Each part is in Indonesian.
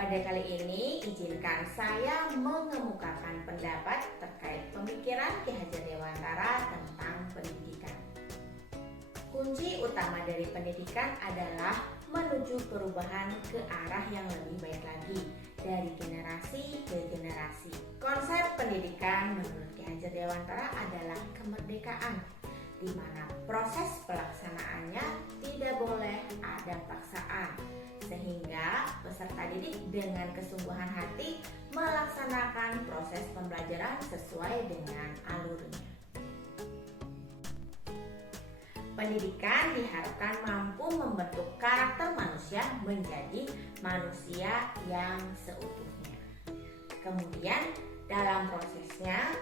Pada kali ini, izinkan saya mengemukakan pendapat terkait pemikiran Ki Hajar Dewantara tentang pendidikan. Kunci utama dari pendidikan adalah menuju perubahan ke arah yang lebih baik lagi dari generasi ke generasi. Konsep pendidikan menurut Ki Hajar Dewantara adalah kemerdekaan, di mana proses pelaksanaannya tidak boleh ada paksaan, sehingga peserta didik dengan kesungguhan hati melaksanakan proses pembelajaran sesuai dengan alurnya. Pendidikan diharapkan mampu membentuk karakter manusia menjadi manusia yang seutuhnya. Kemudian dalam prosesnya,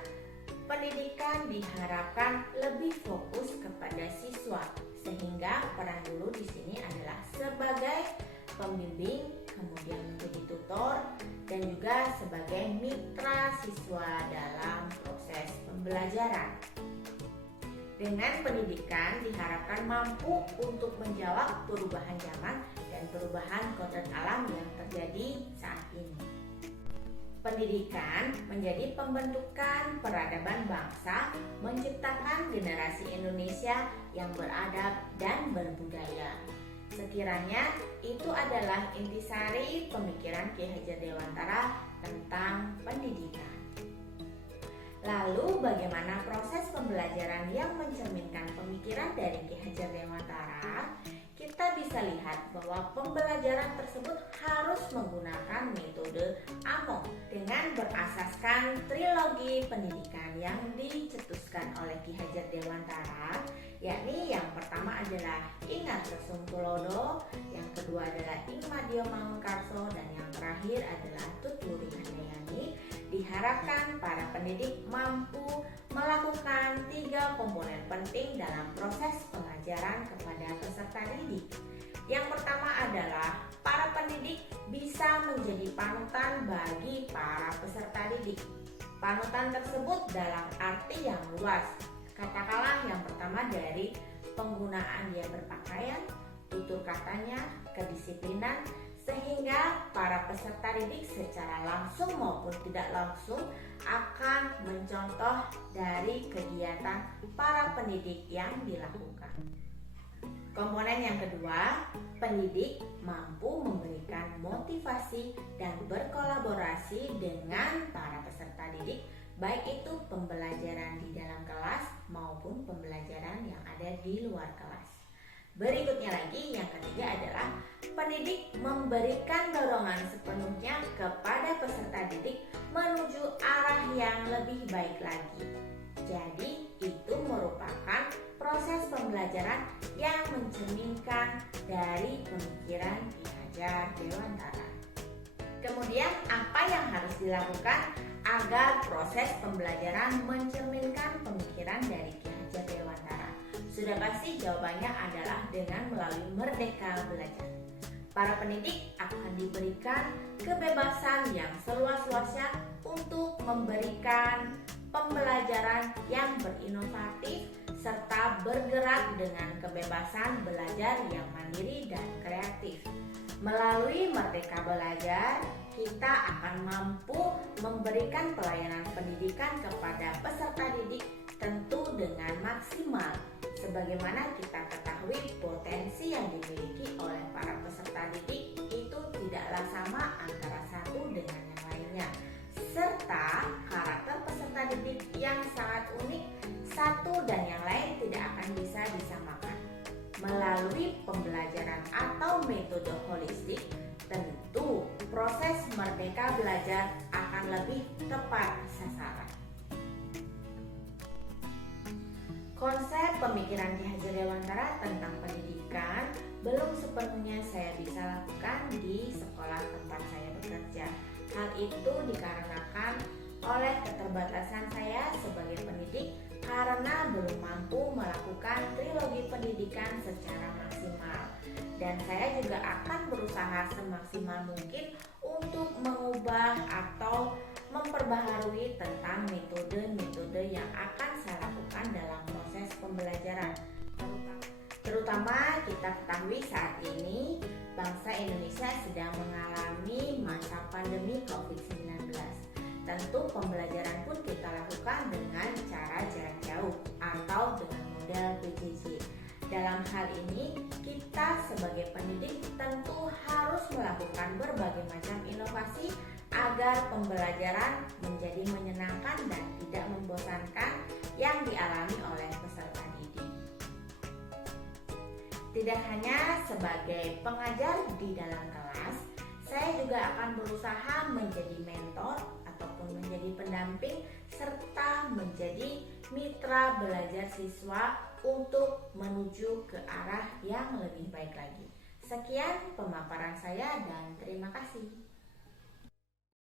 pendidikan diharapkan lebih fokus kepada siswa, sehingga peran guru di sini adalah sebagai pembimbing, kemudian menjadi tutor, dan juga sebagai mitra siswa dalam proses pembelajaran. Dengan pendidikan diharapkan mampu untuk menjawab perubahan zaman dan perubahan kodrat alam yang terjadi saat ini. Pendidikan menjadi pembentukan peradaban bangsa, menciptakan generasi Indonesia yang beradab dan berbudaya. Sekiranya itu adalah intisari pemikiran Ki Hajar Dewantara tentang pendidikan. Lalu bagaimana proses pembelajaran yang mencerminkan pemikiran dari Ki Hajar Dewantara? Kita bisa lihat bahwa pembelajaran tersebut harus menggunakan metode AMO dengan berasaskan trilogi pendidikan yang dicetuskan oleh Ki Hajar Dewantara, yakni yang pertama adalah Ing Arsasoengkulodo, yang kedua adalah Ing Madyo Mangunkarso, dan yang terakhir adalah Tutwuri Handayani. Diharapkan para pendidik mampu melakukan 3 komponen penting dalam proses pengajaran kepada peserta didik. Yang pertama adalah para pendidik bisa menjadi panutan bagi para peserta didik. Panutan tersebut dalam arti yang luas. Katakanlah yang pertama dari penggunaan dia berpakaian, tutur katanya, kedisiplinan, sehingga para peserta didik secara langsung maupun tidak langsung akan mencontoh dari kegiatan para pendidik yang dilakukan. Komponen yang kedua, pendidik mampu memberikan motivasi dan berkolaborasi dengan para peserta didik, baik itu pembelajaran di dalam kelas maupun pembelajaran yang ada di luar kelas. Berikutnya lagi, yang ketiga adalah pendidik memberikan dorongan sepenuhnya kepada peserta didik menuju arah yang lebih baik lagi. Jadi, itu merupakan proses pembelajaran yang mencerminkan dari pemikiran Ki Hajar Dewantara. Kemudian, apa yang harus dilakukan agar proses pembelajaran mencerminkan pemikiran dari Ki Hajar Dewantara? Sudah pasti jawabannya adalah dengan melalui Merdeka Belajar. Para pendidik akan diberikan kebebasan yang seluas-luasnya untuk memberikan pembelajaran yang berinovatif serta bergerak dengan kebebasan belajar yang mandiri dan kreatif. Melalui Merdeka Belajar, kita akan mampu memberikan pelayanan pendidikan kepada peserta didik tentu dengan maksimal. Sebagaimana kita ketahui, potensi yang dimiliki oleh para peserta didik itu tidaklah sama antara satu dengan yang lainnya, serta karakter peserta didik yang sangat unik, satu dan yang lain tidak akan bisa disamakan. Melalui pembelajaran atau metode holistik, tentu proses Merdeka Belajar akan lebih tepat sasaran. Konsep pemikiran Ki Hajar Dewantara tentang pendidikan belum sepenuhnya saya bisa lakukan di sekolah tempat saya bekerja. Hal itu dikarenakan oleh keterbatasan saya sebagai pendidik karena belum mampu melakukan trilogi pendidikan secara maksimal. Dan saya juga akan berusaha semaksimal mungkin untuk mengubah atau memperbaharui tentang metode-metode yang akan saya lakukan dalam proses pembelajaran. Terutama kita ketahui saat ini bangsa Indonesia sedang mengalami masa pandemi COVID-19. Tentu pembelajaran pun kita lakukan dengan cara jarak jauh atau dengan model PJJ. Dalam hal ini, kita sebagai pendidik tentu harus melakukan berbagai macam inovasi agar pembelajaran menjadi menyenangkan dan tidak membosankan yang dialami oleh peserta didik. Tidak hanya sebagai pengajar di dalam kelas, saya juga akan berusaha menjadi mentor ataupun menjadi pendamping serta menjadi mitra belajar siswa untuk menuju ke arah yang lebih baik lagi. Sekian pemaparan saya dan terima kasih.